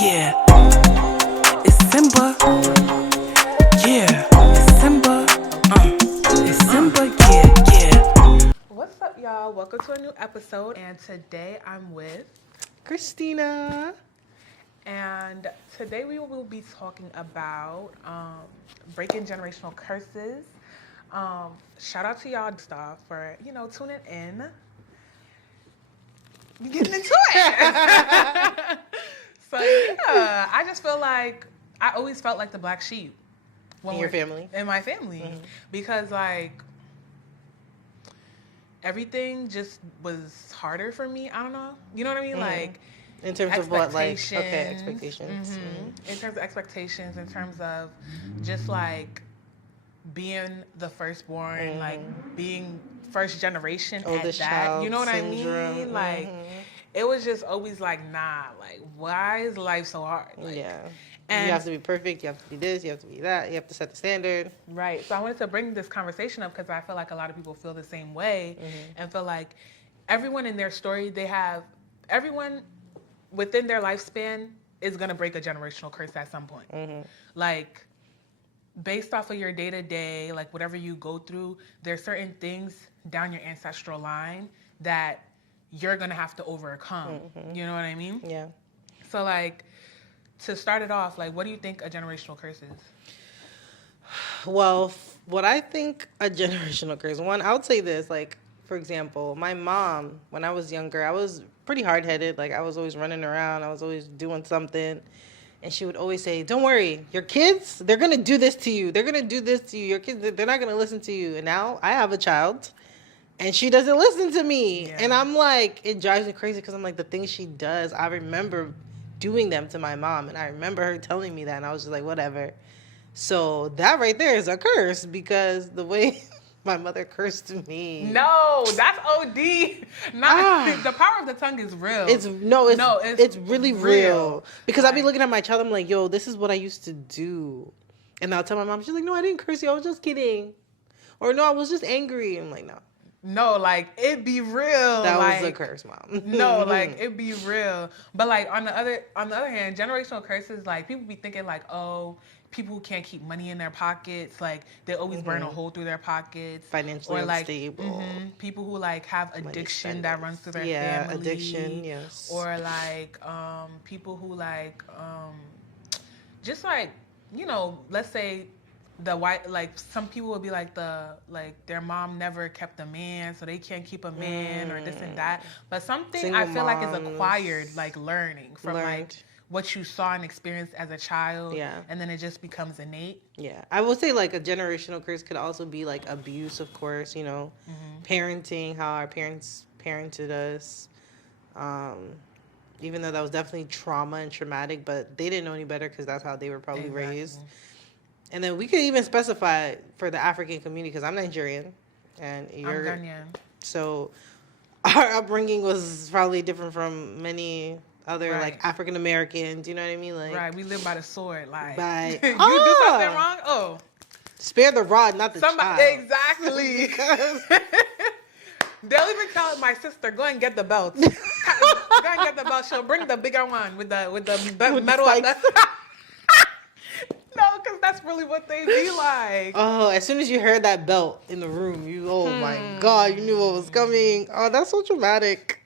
yeah. It's Simba. Yeah, it's Simba. It's Simba, yeah. What's up, y'all? Welcome to a new episode. And today I'm with Christina. And today we will be talking about breaking generational curses. Shout out to y'all stuff for, tuning in. Getting into it. So yeah, I just feel like I always felt like the black sheep. In your family? In my family. Mm-hmm. Because everything just was harder for me. I don't know. You know what I mean? Mm-hmm. In terms of what, expectations. Mm-hmm. In terms of expectations, in terms of just being the firstborn, being first generation at that. You know what syndrome. I mean? It was just always nah, why is life so hard? And you have to be perfect, you have to be this, you have to be that, you have to set the standard. Right. So I wanted to bring this conversation up because I feel like a lot of people feel the same way and feel like everyone in their story, everyone within their lifespan is going to break a generational curse at some point. Based off of your day-to-day, whatever you go through, there's certain things down your ancestral line that you're going to have to overcome. You know what I mean? Yeah. So, to start it off, what do you think a generational curse is? Well, what I think a generational curse, one, I would say this, for example, my mom, when I was younger, I was pretty hard-headed. I was always running around. I was always doing something. And she would always say, don't worry, your kids, they're going to do this to you. They're going to do this to you. Your kids, they're not going to listen to you. And now I have a child, and she doesn't listen to me. Yeah. And I'm it drives me crazy because I'm the things she does, I remember doing them to my mom. And I remember her telling me that, and I was just whatever. So that right there is a curse because the way my mother cursed me. No, that's OD. The power of the tongue is real. It's really real. Because I'll be looking at my child, I'm yo, this is what I used to do. And I'll tell my mom, she's no, I didn't curse you, I was just kidding. Or no, I was just angry. I'm no. No, it be real. That was a curse, Mom. No, it be real. But on the other hand, generational curses, people be thinking oh, people who can't keep money in their pockets, they always burn a hole through their pockets. Financially unstable. People who have addiction that runs through their family. Yeah, addiction, yes. Or people who just let's say the white, some people will be their mom never kept a man, so they can't keep a man or this and that. But something Single I feel moms. is acquired, learning from what you saw and experienced as a child. Yeah. And then it just becomes innate. Yeah. I will say a generational curse could also be abuse, of course, parenting, how our parents parented us. Even though that was definitely trauma and traumatic, but they didn't know any better because that's how they were probably raised. And then we could even specify for the African community, because I'm Nigerian and you're Ghanaian. So our upbringing was probably different from many other African Americans. You know what I mean? Right. We live by the sword. You do something wrong? Oh, spare the rod, not the child. Exactly. They'll even tell my sister, go and get the belt. Go and get the belt. She'll bring the bigger one with the metal. No, because that's really what they be like. Oh, as soon as you heard that belt in the room, my God, you knew what was coming. Oh, that's so traumatic.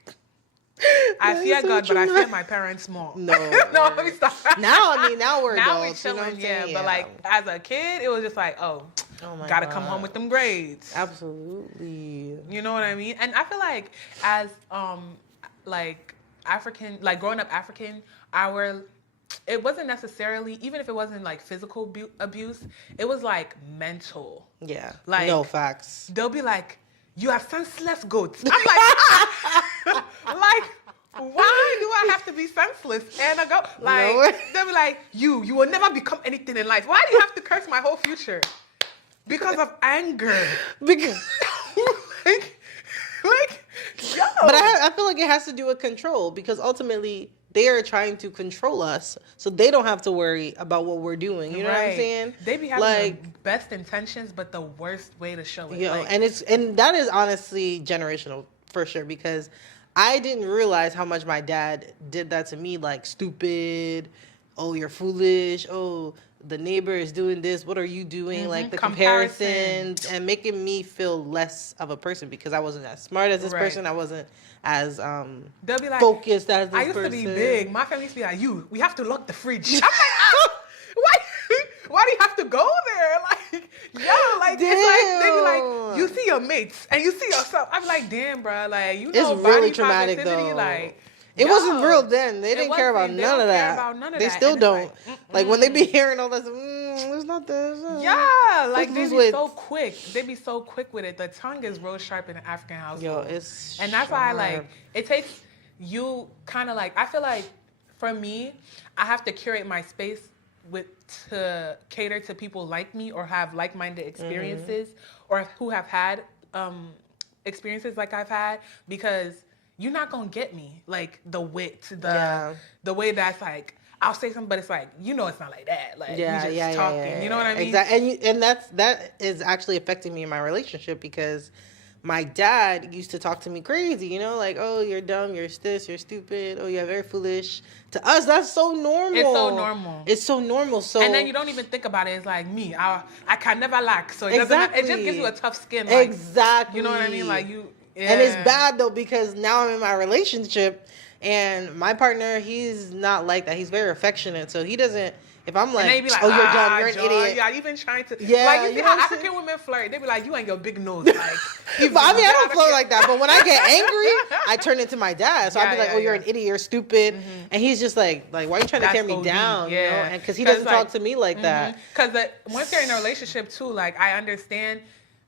I fear God, but I fear my parents more. No. No, let me stop. Now we're now adults. We're chilling, you know But as a kid, it was just oh my gotta God. come home with them grades. Absolutely. You know what I mean? And I feel as African, growing up African, it wasn't necessarily, even if it wasn't physical abuse, it was mental. Yeah. No facts. They'll be you have senseless goats. I'm why do I have to be senseless and a goat? They'll be you will never become anything in life. Why do you have to curse my whole future? Because of anger. Because yo. But I feel it has to do with control, because ultimately they are trying to control us so they don't have to worry about what we're doing. You know what I'm saying? They be having the best intentions, but the worst way to show it. And that is honestly generational for sure, because I didn't realize how much my dad did that to me, like, stupid, oh, you're foolish, oh, the neighbor is doing this, what are you doing? Like, the comparisons and making me feel less of a person because I wasn't as smart as this person. I wasn't as they'll be like, focused as this I used person. to be big. My family used to be like, we have to lock the fridge. I'm like, oh, why do you have to go there? Like, yo, like, damn. it's like, they be like, you see your mates and you see yourself. I'm like, damn, bro, like, you know, it's really body traumatic, positivity, though. like, it wasn't real then. They didn't care about none of that. They still don't. Like, when they be hearing all this, it's not this. Yeah, like, they be so quick. They be so quick with it. The tongue is real sharp in the African household. Yo, it's and that's why, like, it takes you kind of like, I feel like, for me, I have to curate my space to cater to people like me or have like-minded experiences or who have had experiences like I've had, because you're not gonna get me like the wit, the way that's like I'll say something, but it's like, you know, it's not like that. Like, you just talking. You know what I mean? Exactly. And that is actually affecting me in my relationship because my dad used to talk to me crazy, you know, like, oh, you're dumb, you're this, you're stupid, oh, you're very foolish. To us, that's so normal. It's so normal. It's so normal. So, and then you don't even think about it. It's like me, I can never lack. So it doesn't. It just gives you a tough skin. Like, exactly. You know what I mean? Like you. Yeah. And it's bad though because now I'm in my relationship, and my partner, he's not like that. He's very affectionate, so he doesn't. If I'm like, be like, oh, you're dumb, you're an John, idiot. Yeah, you've been trying to. Yeah, like you see how know African women flirt. They be like, you ain't your big nose. Like, but I mean, I don't flirt like that. But when I get angry, I turn into my dad. So I'll be like, oh, you're an idiot, you're stupid, and he's just like, why are you trying to tear me down? Yeah, you know? And because he doesn't talk to me like that. Because once you're in a relationship too, like I understand,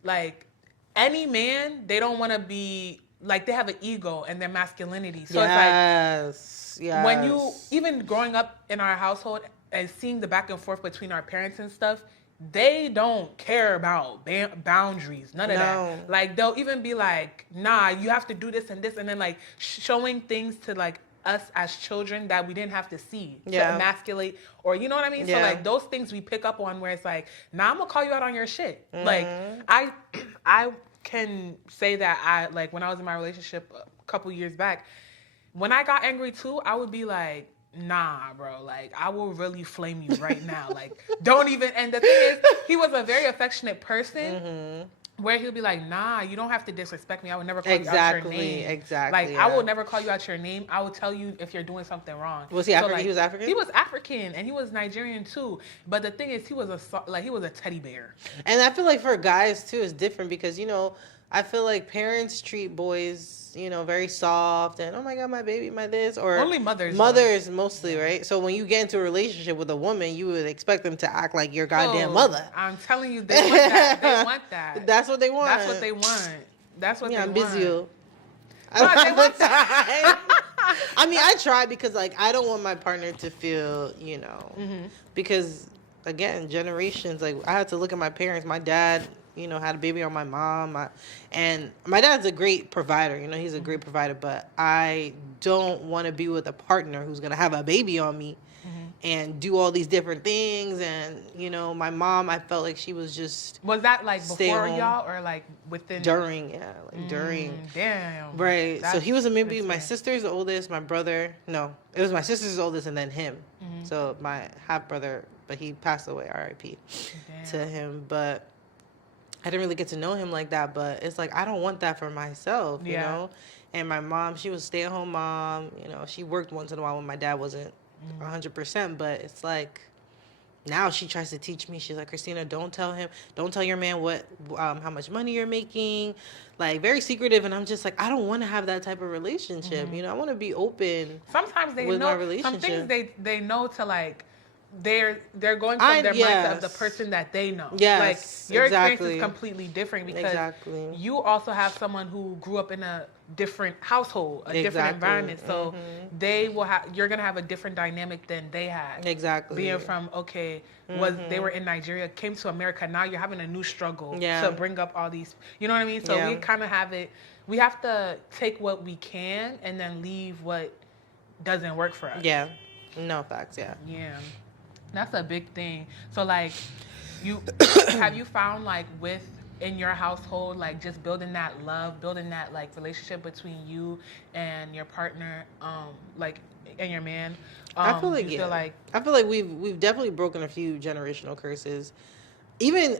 like any man, they don't want to be. Like, they have an ego and their masculinity. So it's like, when you, even growing up in our household and seeing the back and forth between our parents and stuff, they don't care about boundaries, none of that. Like, they'll even be like, nah, you have to do this and this. And then, like, showing things to, like, us as children that we didn't have to see to emasculate, or you know what I mean? So, like, those things we pick up on where it's like, nah, I'm going to call you out on your shit. Like, I can say that I, like, when I was in my relationship a couple years back, when I got angry too, I would be like, nah, bro, like, I will really flame you right now. Like, don't even. And the thing is, he was a very affectionate person where he'll be like, nah, you don't have to disrespect me. I would never call you out your name. Exactly. Like, I will never call you out your name. I will tell you if you're doing something wrong. Was he African? Like, he was African? He was African, and he was Nigerian too. But the thing is, he was a teddy bear. And I feel like for guys too, it's different because, you know, I feel like parents treat boys, you know, very soft and, oh my God, my baby, my this, or only mothers. Mothers mostly, right? So when you get into a relationship with a woman, you would expect them to act like your goddamn mother. I'm telling you, they want that. They want that. That's what they want. That's what they want. That's what they want. I'm busy. No, they want that. I mean, I try because, like, I don't want my partner to feel, you know, because, again, generations, like, I had to look at my parents. My dad, you know, had a baby on my mom. And my dad's a great provider. You know, he's a great provider. But I don't want to be with a partner who's going to have a baby on me and do all these different things. And, you know, my mom, I felt like she was just... Was that, like, before y'all or, like, within... During, yeah. Like, during. Damn. Right. So he was maybe my sister's the oldest, my brother... No, it was my sister's oldest and then him. So my half-brother, but he passed away, R.I.P. to him. But... I didn't really get to know him like that, but it's like, I don't want that for myself, you know? And my mom, she was a stay-at-home mom, you know, she worked once in a while when my dad wasn't 100%, but it's like, now she tries to teach me. She's like, Christina, don't tell your man how much money you're making, like, very secretive. And I'm just like, I don't want to have that type of relationship, you know? I want to be open. Sometimes they with know, my relationship. some things they know to, like, they're going from their mindset of the person that they know. Yes, like, your experience is completely different because you also have someone who grew up in a different household, a different environment. So you're gonna have a different dynamic than they had. Exactly. Being from they were in Nigeria, came to America. Now you're having a new struggle to bring up all these. You know what I mean? So we kind of have it. We have to take what we can and then leave what doesn't work for us. Yeah. No facts. Yeah. Yeah. That's a big thing. So, like, have you found, like, with in your household, like just building that love, building that like relationship between you and your partner, like and your man? I feel like you feel like I feel like we've definitely broken a few generational curses. Even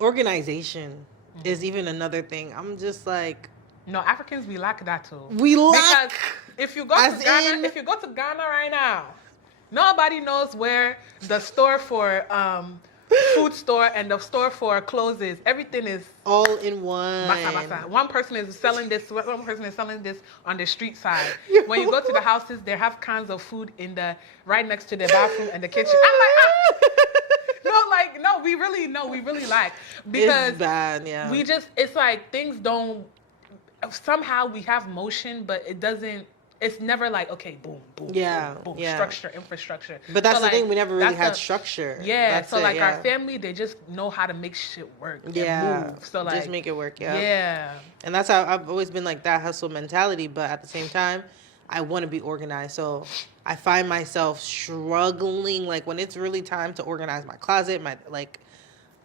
organization is even another thing. I'm just like, no, Africans, we lack that too. we lack. Because if you go to Ghana, right now, nobody knows where the store for food store and the store for clothes is. Everything is all in one. basa. One person is selling this. One person is selling this on the street side. When you go to the houses, they have cans of food in the right next to the bathroom and the kitchen. I'm like, no, we really like, because it's bad, yeah. we just, it's like things don't, somehow we have motion, but it doesn't, it's never like, okay, boom, boom, yeah, boom, yeah. Structure, infrastructure. But that's so the like, thing, we never really had structure. Yeah, that's so it, like our family, they just know how to make shit work and move. So like, just make it work, yeah. And that's how I've always been, like that hustle mentality, but at the same time, I want to be organized. So I find myself struggling, like when it's really time to organize my closet,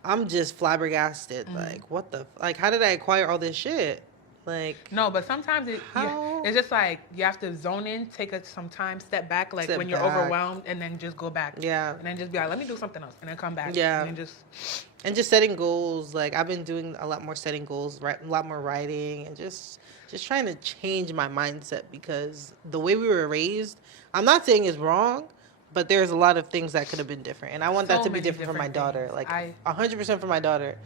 I'm just flabbergasted. Like, what the, like, how did I acquire all this shit? Like, no, but sometimes it's just like you have to zone in, take some time, step back, like when you're overwhelmed, and then just go back. Yeah. And then just be like, let me do something else, and then come back. Yeah. And just setting goals. Like, I've been doing a lot more setting goals, a lot more writing, and just trying to change my mindset, because the way we were raised, I'm not saying it's wrong, but there's a lot of things that could have been different. And I want that to be different for my daughter. Like, 100% for my daughter.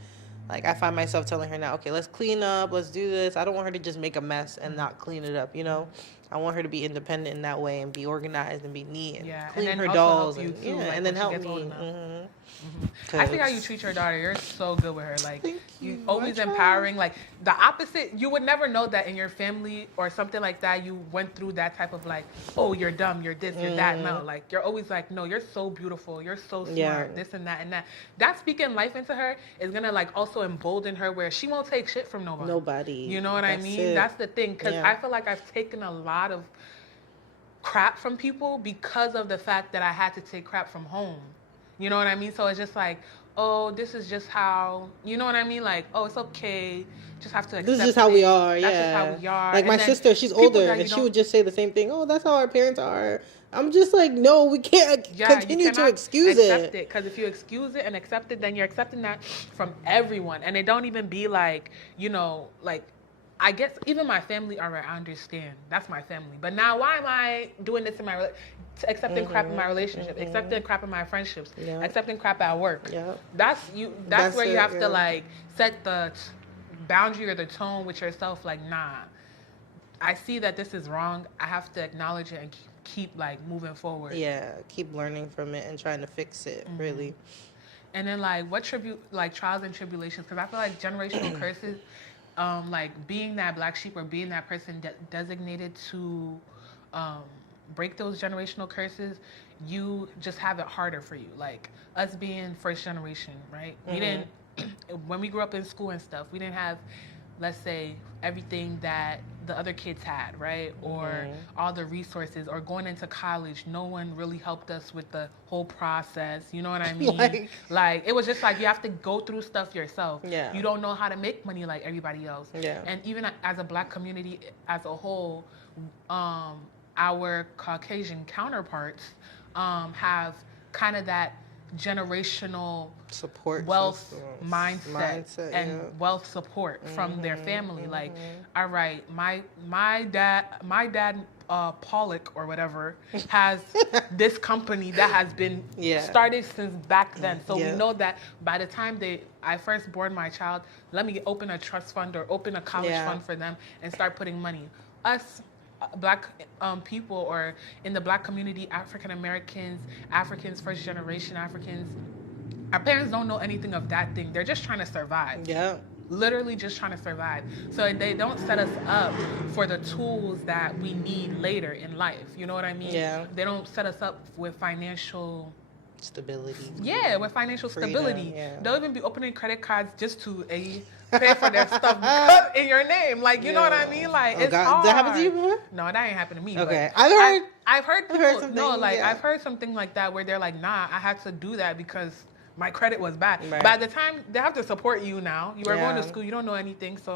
Like, I find myself telling her now, okay, let's clean up, let's do this. I don't want her to just make a mess and not clean it up, you know? I want her to be independent in that way and be organized and be neat and clean her dolls. And then help me. I see how you treat your daughter. You're so good with her. Like, you always empowering. Like, the opposite, you would never know that in your family or something like that, you went through that type of like, oh, you're dumb, you're this, you're that. No, like, you're always like, no, you're so beautiful, you're so smart, this and that and that. That speaking life into her is gonna like also embolden her where she won't take shit from nobody. You know what I mean? That's the thing. Because I feel like I've taken a lot of crap from people because of the fact that I had to take crap from home. You know what I mean? So it's just like, oh, this is just how, you know what I mean? Like, oh, it's okay. Just have to accept it. This is just how we are, That's just how we are. Like, my sister, she's older, and she would just say the same thing. Oh, that's how our parents are. I'm just like, no, we can't continue to excuse it. Because if you excuse it and accept it, then you're accepting that from everyone. And it don't even be like, you know, like, I guess even my family, all right, I understand. That's my family. But now why am I doing this in my accepting crap in my relationship, accepting crap in my friendships, accepting crap at work? That's where you have to like set the boundary or the tone with yourself, like, nah, I see that this is wrong. I have to acknowledge it and keep like moving forward. Yeah, keep learning from it and trying to fix it, really. And then like what trials and tribulations, because I feel like generational curses, like being that black sheep or being that person designated to break those generational curses, you just have it harder for you. Like us being first generation, right? We didn't, when we grew up in school and stuff, we didn't have, let's say, everything that the other kids had, right? Or all the resources, or going into college, no one really helped us with the whole process. You know what I mean? Like it was just like you have to go through stuff yourself. Yeah. You don't know how to make money like everybody else. Yeah. And even as a black community as a whole, our Caucasian counterparts have kind of that generational support, wealth mindset and wealth support from their family. Like, all right, my dad Pollock or whatever has this company that has been started since back then. So we know that by the time I first born my child, let me open a trust fund or open a college fund for them and start putting money. Us black people, or in the black community, African Americans, first generation Africans, our parents don't know anything of that thing. They're just trying to survive. Yeah. Literally just trying to survive. So they don't set us up for the tools that we need later in life. You know what I mean? Yeah. They don't set us up with financial stability. Yeah, with financial stability. Yeah. They'll even be opening credit cards just to pay for their stuff because in your name. Like, you know what I mean? Like, it's hard. Did that happen to you before? No, that ain't happened to me. Okay. I've heard people, I've heard something like that where they're like, nah, I had to do that because my credit was bad. Right. By the time they have to support you now, you are going to Yeah. school, you don't know anything, so.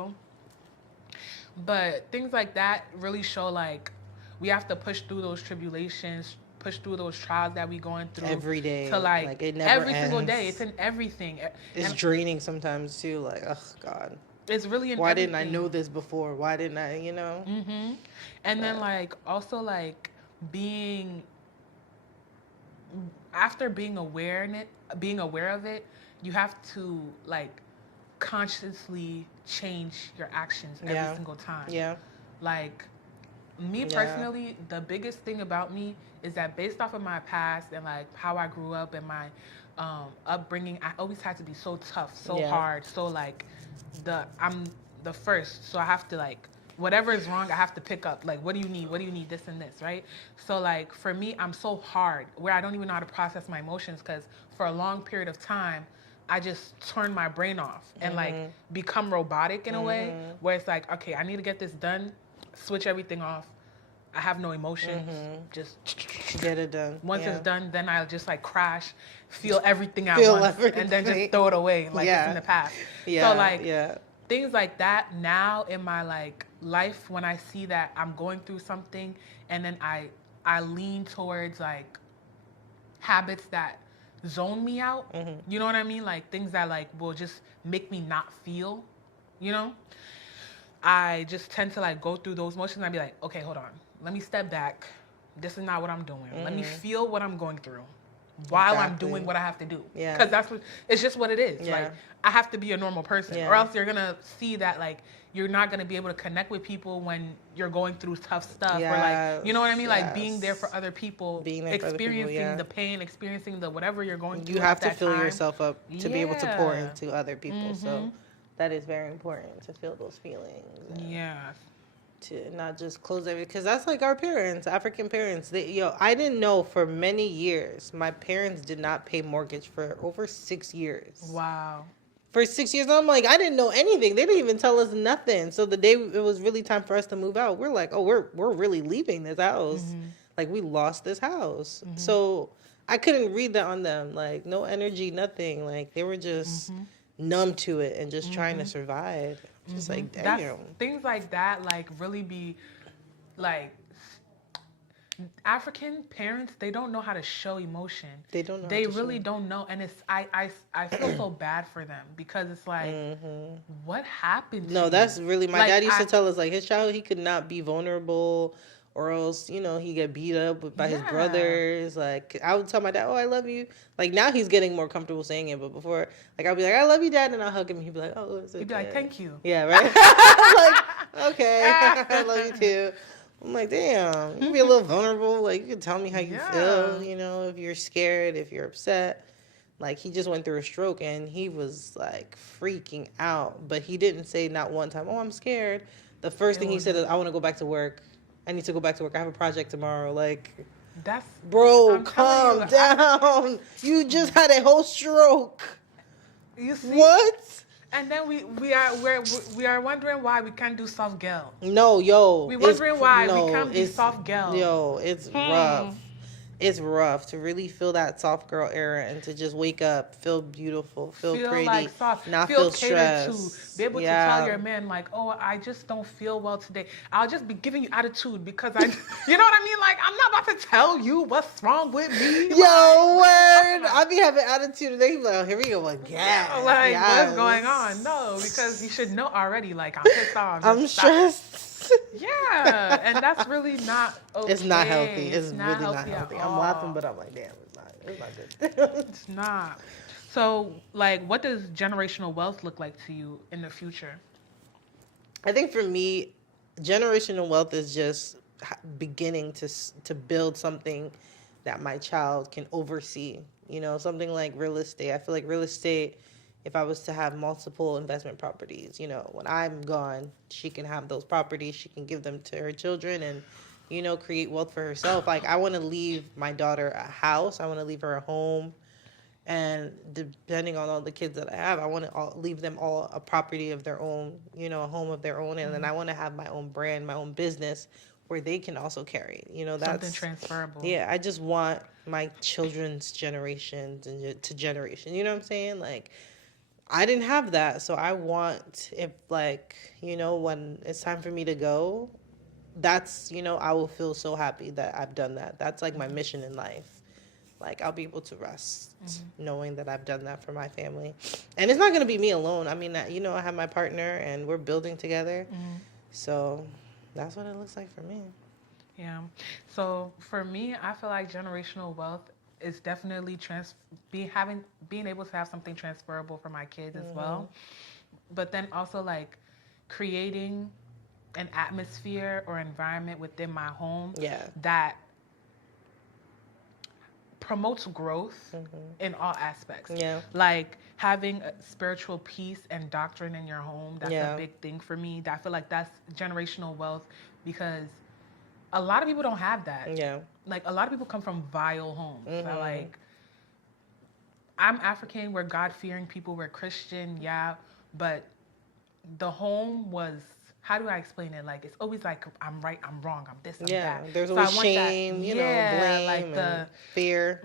But things like that really show like we have to push through those tribulations, push through those trials that we going through Every day. to like it never every single ends. day. It's in everything. It's And draining sometimes too. Like, oh God, it's really in why everything. didn't I know this before? Why didn't I? You know. Mm-hmm. And then like also like being after being aware of it, you have to like consciously change your actions every Yeah. single time. Yeah. Like me Yeah. personally, the biggest thing about me is that based off of my past and like how I grew up and my upbringing, I always had to be so tough, so Yeah. hard, so like I'm the first, so I have to like whatever is wrong, I have to pick up. Like, what do you need? What do you need? This and this, right? So like for me, I'm so hard where I don't even know how to process my emotions because for a long period of time, I just turn my brain off and like become robotic in a way where it's like, okay, I need to get this done, switch everything off. I have no emotions, just Get it done. once Yeah. it's done, then I'll just like crash, feel everything at Feel once, and then everything. just throw it away like it's in the past. Yeah. So like yeah. things like that now in my like life when I see that I'm going through something and then I lean towards like habits that zone me out. You know what I mean? Like things that like will just make me not feel, you know? I just tend to like go through those motions and I'd be like, okay, hold on. Let me step back. This is not what I'm doing. Let me feel what I'm going through while I'm Exactly. doing what I have to do. Yeah. Because that's what, it's just what it is. Yeah. Like, I have to be a normal person Yeah. or else you're going to see that like, you're not going to be able to connect with people when you're going through tough stuff or like, you know what I mean? Like being there for other people, Being there for other people, experiencing yeah. the pain, experiencing the whatever you're going through. You have at to that fill time. yourself up to be able to pour Yeah. into other people. So that is very important to feel those feelings. And Yeah. to not just close everything, because that's like our parents, African parents. I didn't know for many years. My parents did not pay mortgage for over 6 years. Wow. For 6 years, I'm like, I didn't know anything. They didn't even tell us nothing. So the day it was really time for us to move out, we're like, oh, we're really leaving this house. Like we lost this house. So I couldn't read that on them. Like no energy, nothing. Like they were just numb to it and just trying to survive. Just like, damn. Things like that, like, really be, like, African parents, they don't know how to show emotion. They don't know. They how to really show. don't know. And it's, I feel so bad for them because it's like, what happened to No, you? that's really, my Like, dad used to tell us, like, his childhood, he could not be vulnerable or else, he get beat up by his Yeah. brothers. Like, I would tell my dad, oh, I love you. Like, now he's getting more comfortable saying it, but before, like, I'd be like, I love you, Dad, and I'll hug him, and he'd be like, oh, it's okay. You'd be like, thank you. Yeah, right? like, okay, I love you, too. I'm like, damn, you can be a little vulnerable. Like, you can tell me how you feel, if you're scared, if you're upset. Like, he just went through a stroke, and he was, like, freaking out. But he didn't say not one time, oh, I'm scared. The first thing he said is, I want to go back to work. I need to go back to work. I have a project tomorrow. Like, That's, bro, I'm telling calm you, down. You just had a whole stroke. you see? What? And then we are wondering why we can't do soft girl. No, yo. We're wondering why we can't be soft girl. Yo, it's rough. It's rough to really feel that soft girl era and to just wake up, feel beautiful, feel pretty, like soft, not feel feel catered stressed. to, be able to tell your man like, oh, I just don't feel well today. I'll just be giving you attitude because you know what I mean? Like, I'm not about to tell you what's wrong with me. Yo, word. I be having attitude and they be like, oh, here we go again. Yeah, like, Yes. what's going on? No, because you should know already. Like, I'm pissed off. I'm Just stop. stressed. Yeah, and that's really not okay. It's not healthy. It's not really not at healthy. I'm all. laughing, but I'm like, damn, it's not good. It's not. So, like, what does generational wealth look like to you in the future? I think for me, generational wealth is just beginning to build something that my child can oversee. Something like real estate. I feel like real estate, if I was to have multiple investment properties, when I'm gone, she can have those properties. She can give them to her children and, create wealth for herself. Like, I want to leave my daughter a house. I want to leave her a home. And depending on all the kids that I have, I want to leave them all a property of their own, a home of their own. And then I want to have my own brand, my own business where they can also carry. That's something transferable. Yeah, I just want my children's generations and to generation. You know what I'm saying? Like, I didn't have that, so I want, if like, when it's time for me to go, that's, I will feel so happy that I've done that. That's like my mission in life. Like, I'll be able to rest knowing that I've done that for my family. And it's not going to be me alone. I mean, I have my partner and we're building together. So that's what it looks like for me. Yeah. So for me, I feel like generational wealth is definitely being able to have something transferable for my kids as well. But then also like creating an atmosphere or environment within my home that promotes growth in all aspects. Yeah. Like having a spiritual peace and doctrine in your home, that's a big thing for me. I feel like that's generational wealth because a lot of people don't have that. Yeah. Like a lot of people come from vile homes. So like I'm African, we're God-fearing people, we're Christian, but the home was, how do I explain it? Like, it's always like, I'm right, I'm wrong, I'm this, I'm that. Yeah, there's always shame, blame, like and fear.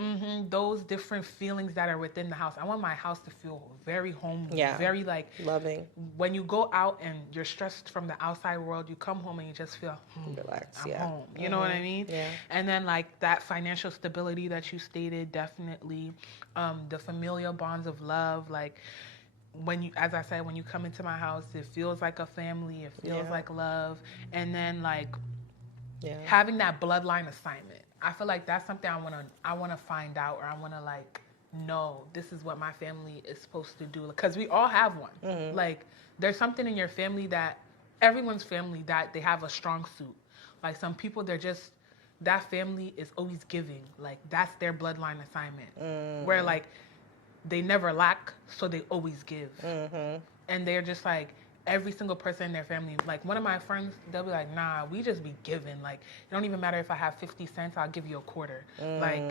Those different feelings that are within the house. I want my house to feel very homely, very like loving. When you go out and you're stressed from the outside world, you come home and you just feel relaxed. I'm home. You know what I mean? Yeah. And then like that financial stability that you stated, definitely, the familial bonds of love, like. When you, as I said, when you come into my house, it feels like a family. It feels like love, and then like having that bloodline assignment. I feel like that's something I wanna find out, or I wanna like know this is what my family is supposed to do, because we all have one. Like there's something in your family that everyone's family that they have a strong suit. Like some people, they're just that family is always giving. Like that's their bloodline assignment. Where like. They never lack, so they always give. And they're just like, every single person in their family, like one of my friends, they'll be like, nah, we just be giving. Like, it don't even matter if I have 50 cents, I'll give you a quarter. Like,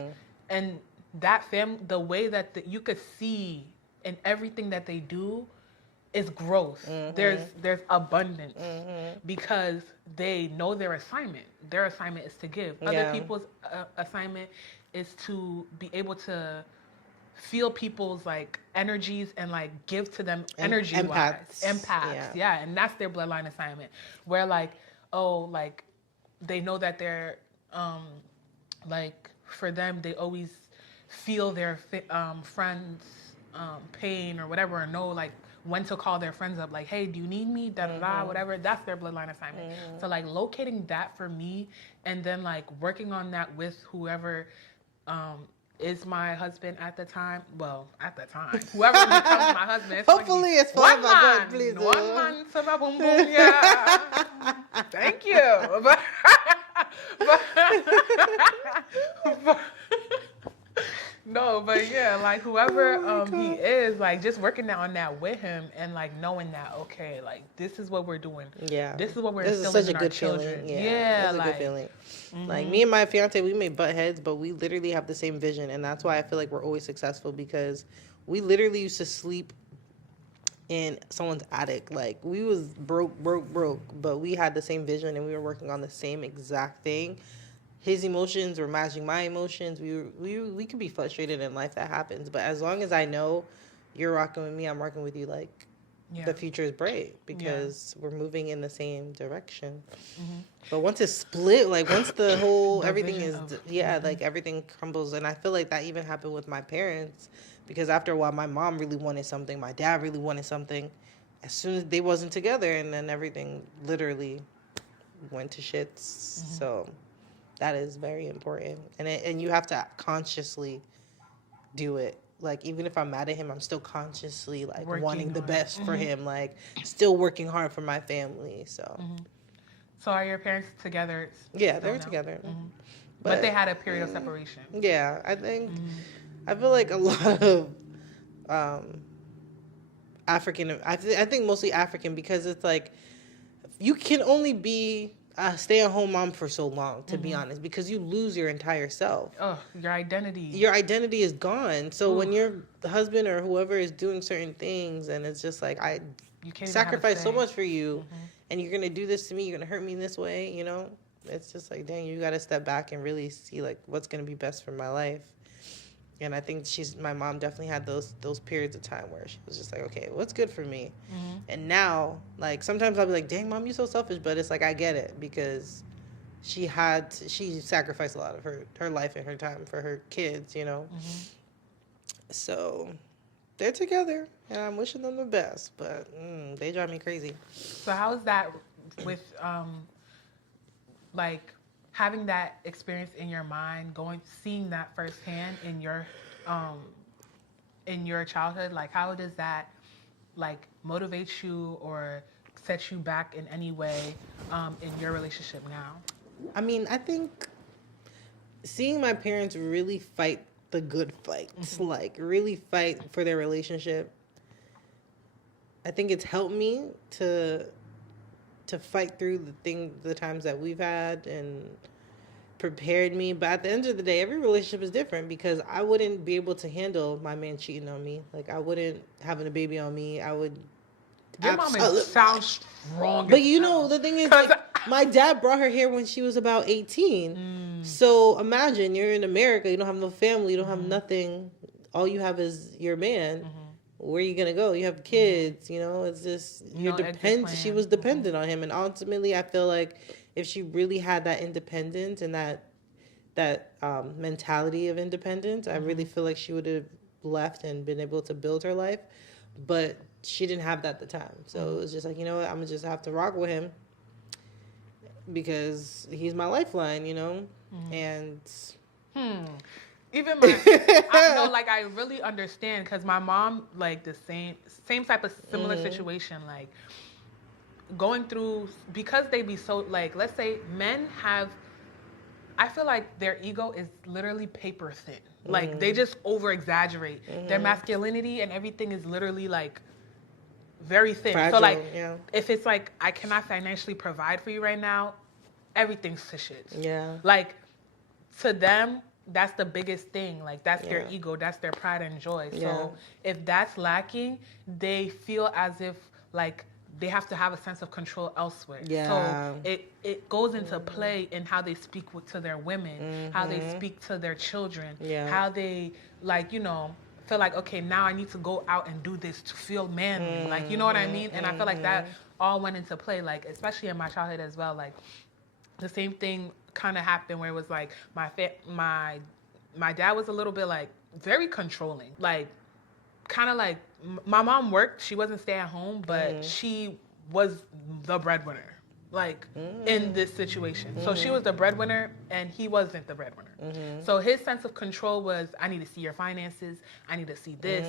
and that family, the way that you could see in everything that they do is growth. There's abundance because they know their assignment. Their assignment is to give. Other people's assignment is to be able to feel people's like energies and like give to them energy empaths. And that's their bloodline assignment, where like like they know that they're like for them they always feel their friends pain or whatever, or know like when to call their friends up, like, hey, do you need me, whatever. That's their bloodline assignment. So like locating that for me, and then like working on that with whoever is my husband at the time. Well, at the time, whoever becomes my husband. Hopefully, it's forever. One man for my boom boom, yeah. Thank you. But yeah, like whoever he is, like just working on that with him, and like knowing that okay, like this is what we're doing. Yeah, this is what we're instilling such a in our good children. Feeling. Yeah, it's a good feeling. Like me and my fiance, we may butt heads, but we literally have the same vision, and that's why I feel like we're always successful, because we literally used to sleep in someone's attic. Like we was broke, but we had the same vision, and we were working on the same exact thing. His emotions were matching my emotions. We could be frustrated in life, that happens. But as long as I know you're rocking with me, I'm rocking with you, like the future is bright, because we're moving in the same direction. But once it's split, like once the whole everything is like everything crumbles. And I feel like that even happened with my parents, because after a while my mom really wanted something, my dad really wanted something. As soon as they wasn't together, and then everything literally went to shits. So that is very important, and you have to consciously do it. Like even if I'm mad at him, I'm still consciously like wanting the best for him. Like still working hard for my family. So. So are your parents together? Yeah, they're together. But they had a period of separation. Yeah, I think I feel like a lot of African. I think mostly African, because it's like you can only be a stay-at-home mom for so long, to be honest, because you lose your entire self. Oh, your identity. Your identity is gone. So when your husband or whoever is doing certain things, and it's just like, you can't sacrifice so much for you, and you're going to do this to me, you're going to hurt me in this way, it's just like, dang, you got to step back and really see like what's going to be best for my life. And I think my mom definitely had those periods of time where she was just like, okay, what's good for me? Mm-hmm. And now, like, sometimes I'll be like, dang, Mom, you're so selfish. But it's like, I get it, because she sacrificed a lot of her life and her time for her kids, you know? Mm-hmm. So they're together, and I'm wishing them the best. But they drive me crazy. So how is that with, like, having that experience in your mind, seeing that firsthand in your childhood? Like, how does that, like, motivate you or set you back in any way in your relationship now? I mean, I think seeing my parents really fight the good fights, mm-hmm. like really fight for their relationship, I think it's helped me to fight through the times that we've had, and prepared me. But at the end of the day, every relationship is different, because I wouldn't be able to handle my man cheating on me. Like, I wouldn't, having a baby on me, I would. Your mom sounds strong. But you know, the thing is, like, my dad brought her here when she was about 18. So imagine, you're in America, you don't have no family, you don't have nothing. All you have is your man. Where are you gonna go? You have kids, you know. It's just you're dependent. She was dependent on him, and ultimately, I feel like if she really had that independence and that mentality of independence, I really feel like she would have left and been able to build her life. But she didn't have that at the time, so it was just like, you know what, I'm gonna just have to rock with him because he's my lifeline, you know. And even I really understand, because my mom, like, the same type of similar situation, like, going through, because they be so, like, let's say men have, I feel like their ego is literally paper thin. Like, they just over exaggerate. Their masculinity and everything is literally, like, very thin. Fragile, so, like, if it's like, I cannot financially provide for you right now, everything's to shit. Yeah. Like, to them, that's the biggest thing. Like, that's their ego, that's their pride and joy. So if that's lacking, they feel as if, like, they have to have a sense of control elsewhere. Yeah. So it goes into play in how they speak to their women, how they speak to their children, how they, like, you know, feel like, okay, now I need to go out and do this to feel manly. Like, you know what I mean? And I feel like that all went into play, like, especially in my childhood as well. Like, the same thing kind of happened where it was like my dad was a little bit, like, very controlling. Like, kind of like, my mom worked, she wasn't stay at home, but she was the breadwinner, like, in this situation. So she was the breadwinner and he wasn't the breadwinner. So his sense of control was, I need to see your finances, I need to see this,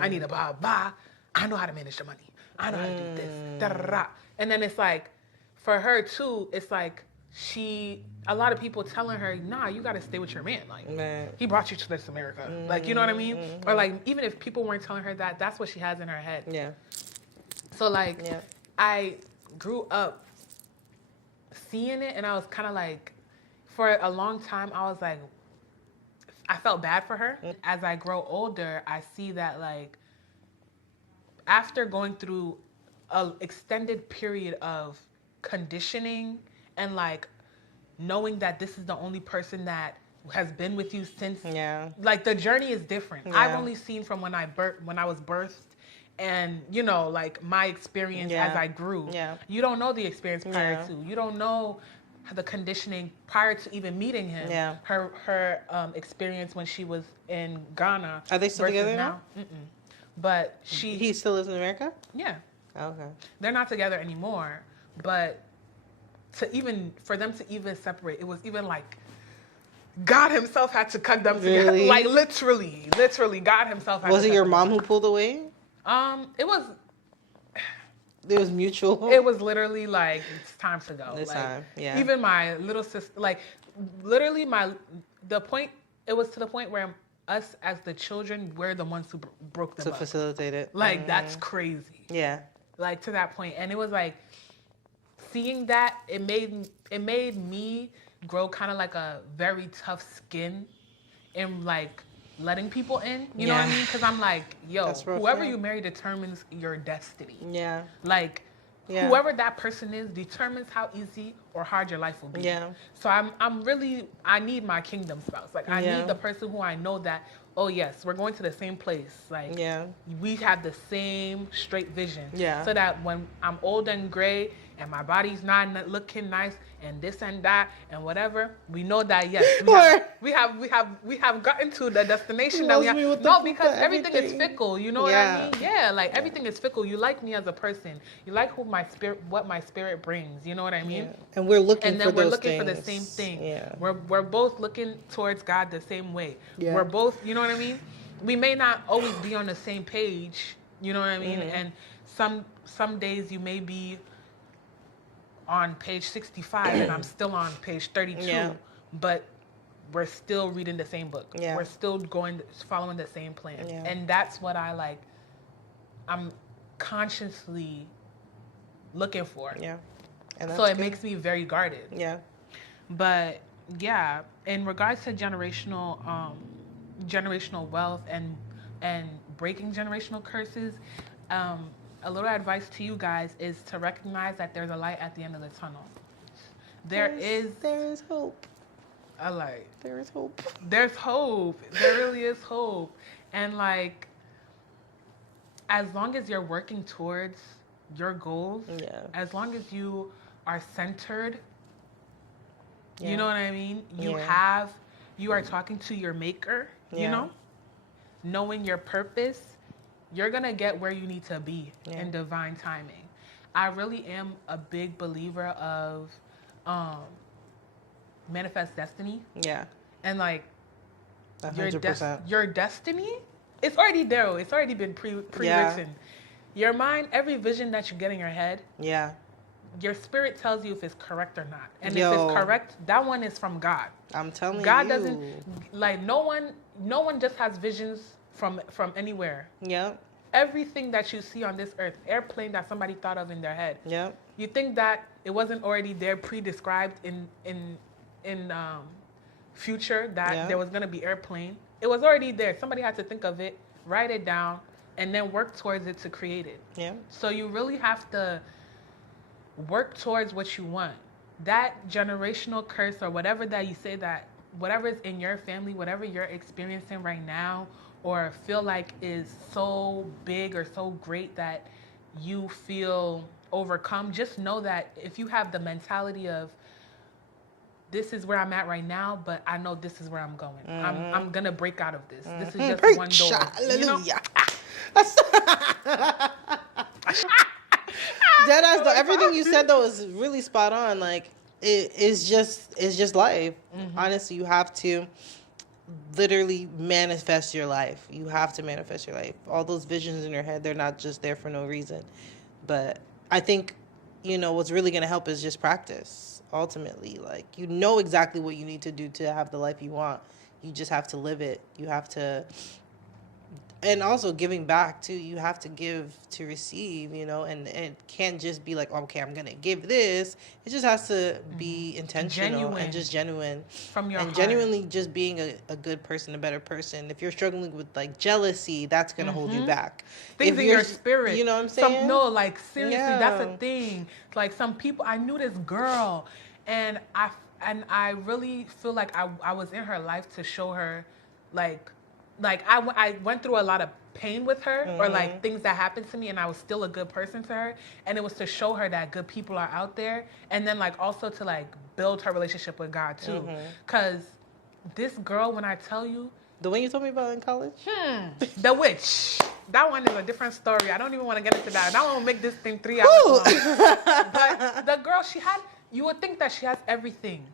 I need to blah blah, I know how to manage the money, I know how to do this, da da da. And then it's like, for her too, it's like, a lot of people telling her, nah, you got to stay with your man. Like, he brought you to this America. Like, you know what I mean? Or, like, even if people weren't telling her that, that's what she has in her head. Yeah. So, like, I grew up seeing it, and I was kind of like, for a long time, I was like, I felt bad for her. As I grow older, I see that, like, after going through an extended period of conditioning and, like, knowing that this is the only person that has been with you since, like, the journey is different. I've only seen from when I was birthed, and, you know, like, my experience as I grew. You don't know the experience prior to. You don't know the conditioning prior to even meeting him. Her experience when she was in Ghana. Are they still together now? But he still lives in America? Yeah. Okay. They're not together anymore, but for them to even separate, it was even like God himself had to cut them together. Really? Like, literally, God himself had to. Was it your mom who pulled away? It was mutual. It was literally like, it's time to go. This like, time, yeah. Even my little sister, like, literally it was to the point where us as the children, we're the ones who broke them up. To facilitate it. Like, that's crazy. Yeah. Like, to that point. And it was like, seeing that, it made me grow kind of like a very tough skin in, like, letting people in. You know what I mean? Because I'm like, yo, whoever you marry determines your destiny. Yeah. Like, Yeah. Whoever that person is determines how easy or hard your life will be. Yeah. So I need my kingdom spouse. Like I Yeah. need the person who I know that, oh yes, we're going to the same place. Like Yeah. we have the same straight vision. Yeah. So that when I'm old and gray and my body's not looking nice and this and that and whatever, we know that yes, we have gotten to the destination that we have. No, because everything is fickle. You know what I mean? Yeah, like everything is fickle. You like me as a person. You like what my spirit brings. You know what I mean? Yeah. And we're looking and then for we're those looking things. for the same thing. Yeah. We're both looking towards God the same way. Yeah. We're both, you know what I mean? We may not always be on the same page, you know what I mean? And some days you may be on page 65 and I'm still on page 32, but we're still reading the same book. Yeah. We're still following the same plan. Yeah. And that's what I'm consciously looking for. Yeah. And so it makes me very guarded. Yeah. But yeah, in regards to generational wealth and breaking generational curses, a little advice to you guys is to recognize that there's a light at the end of the tunnel. There is hope. A light. There is hope. There's hope. There really is hope. And like, as long as you're working towards your goals, as long as you are centered, you know what I mean? You are talking to your maker, you know? Knowing your purpose, you're going to get where you need to be in divine timing. I really am a big believer of manifest destiny. Yeah. And like 100%. Your destiny, it's already there. It's already been pre-written. Your mind, every vision that you get in your head, your spirit tells you if it's correct or not. And if it's correct, that one is from God. I'm telling you. God doesn't, like, no one just has visions from anywhere. Yeah. Everything that you see on this earth, airplane that somebody thought of in their head. Yeah. You think that it wasn't already there pre-described in future that there was going to be airplane. It was already there. Somebody had to think of it, write it down, and then work towards it to create it. Yeah. So you really have to work towards what you want. That generational curse or whatever that you say that, whatever is in your family, whatever you're experiencing right now, or feel like is so big or so great that you feel overcome, just know that if you have the mentality of, this is where I'm at right now, but I know this is where I'm going. I'm gonna break out of this. This is just one door. Hallelujah. Deadass though, everything you said though is really spot on. Like it's just life. Honestly, you have to literally manifest your life. You have to manifest your life. All those visions in your head, they're not just there for no reason. But I think, what's really gonna help is just practice. Ultimately, like, exactly what you need to do to have the life you want. You just have to live it. You have to, and also giving back too. You have to give to receive, and it can't just be like, okay, I'm gonna give this. It just has to be intentional and just genuine from your heart. Genuinely just being a good person, a better person. If you're struggling with like jealousy, that's gonna hold you back. Things in your spirit, you know what I'm saying? Like seriously, that's a thing. Like some people, I knew this girl, and I really feel like I was in her life to show her, like I went through a lot of pain with her, or like things that happened to me, and I was still a good person to her, and it was to show her that good people are out there, and then like also to like build her relationship with God too, because this girl, when I tell you, the one you told me about in college, the witch, that one is a different story. I don't even want to get into that. And I won't make this thing 3 hours long. But the girl, you would think that she has everything.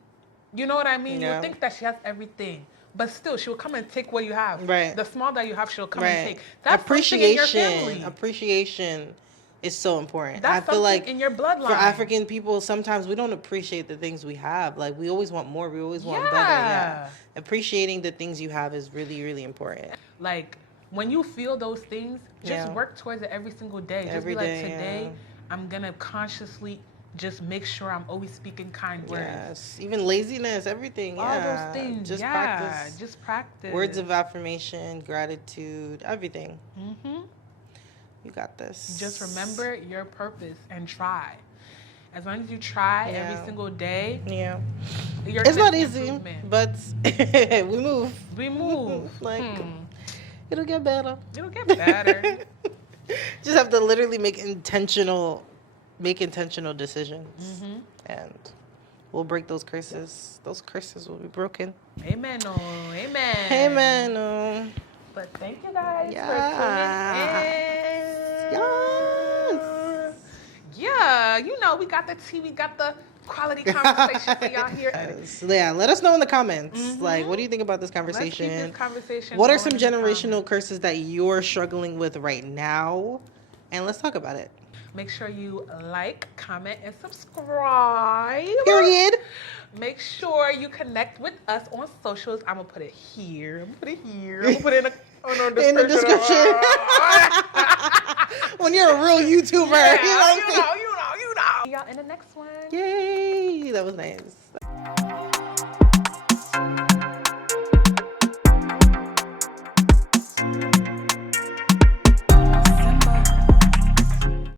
You know what I mean? Yeah. You would think that she has everything. But still, she'll come and take what you have. Right. The small that you have, she'll come and take. That's appreciation in your family. Appreciation is so important. That's I feel like in your bloodline. For African people, sometimes we don't appreciate the things we have. Like, we always want more. We always want better. Yeah. Appreciating the things you have is really, really important. Like, when you feel those things, just work towards it every single day. Just be like, today, I'm going to consciously just make sure I'm always speaking kind words. Yes, even laziness, everything. All those things. Just practice. Just practice. Words of affirmation, gratitude, everything. You got this. Just remember your purpose and try. As long as you try every single day. Yeah. It's not easy, but we move. We move. Like, it'll get better. It'll get better. Just have to literally make intentional decisions. And we'll break those curses. Those curses will be broken. Amen. Oh, amen. Amen. Oh. But thank you guys for tuning in. Yes. Yeah, you know, we got the tea, we got the quality conversation for y'all here. Yeah, let us know in the comments. Like, what do you think about this conversation? Let's keep this conversation what are going some in the generational curses that you're struggling with right now? And let's talk about it. Make sure you like, comment, and subscribe. Period. Make sure you connect with us on socials. I'm going to put it here. I'm going to put it in the description. When you're a real YouTuber. Yeah, you know. See y'all in the next one. Yay. That was nice.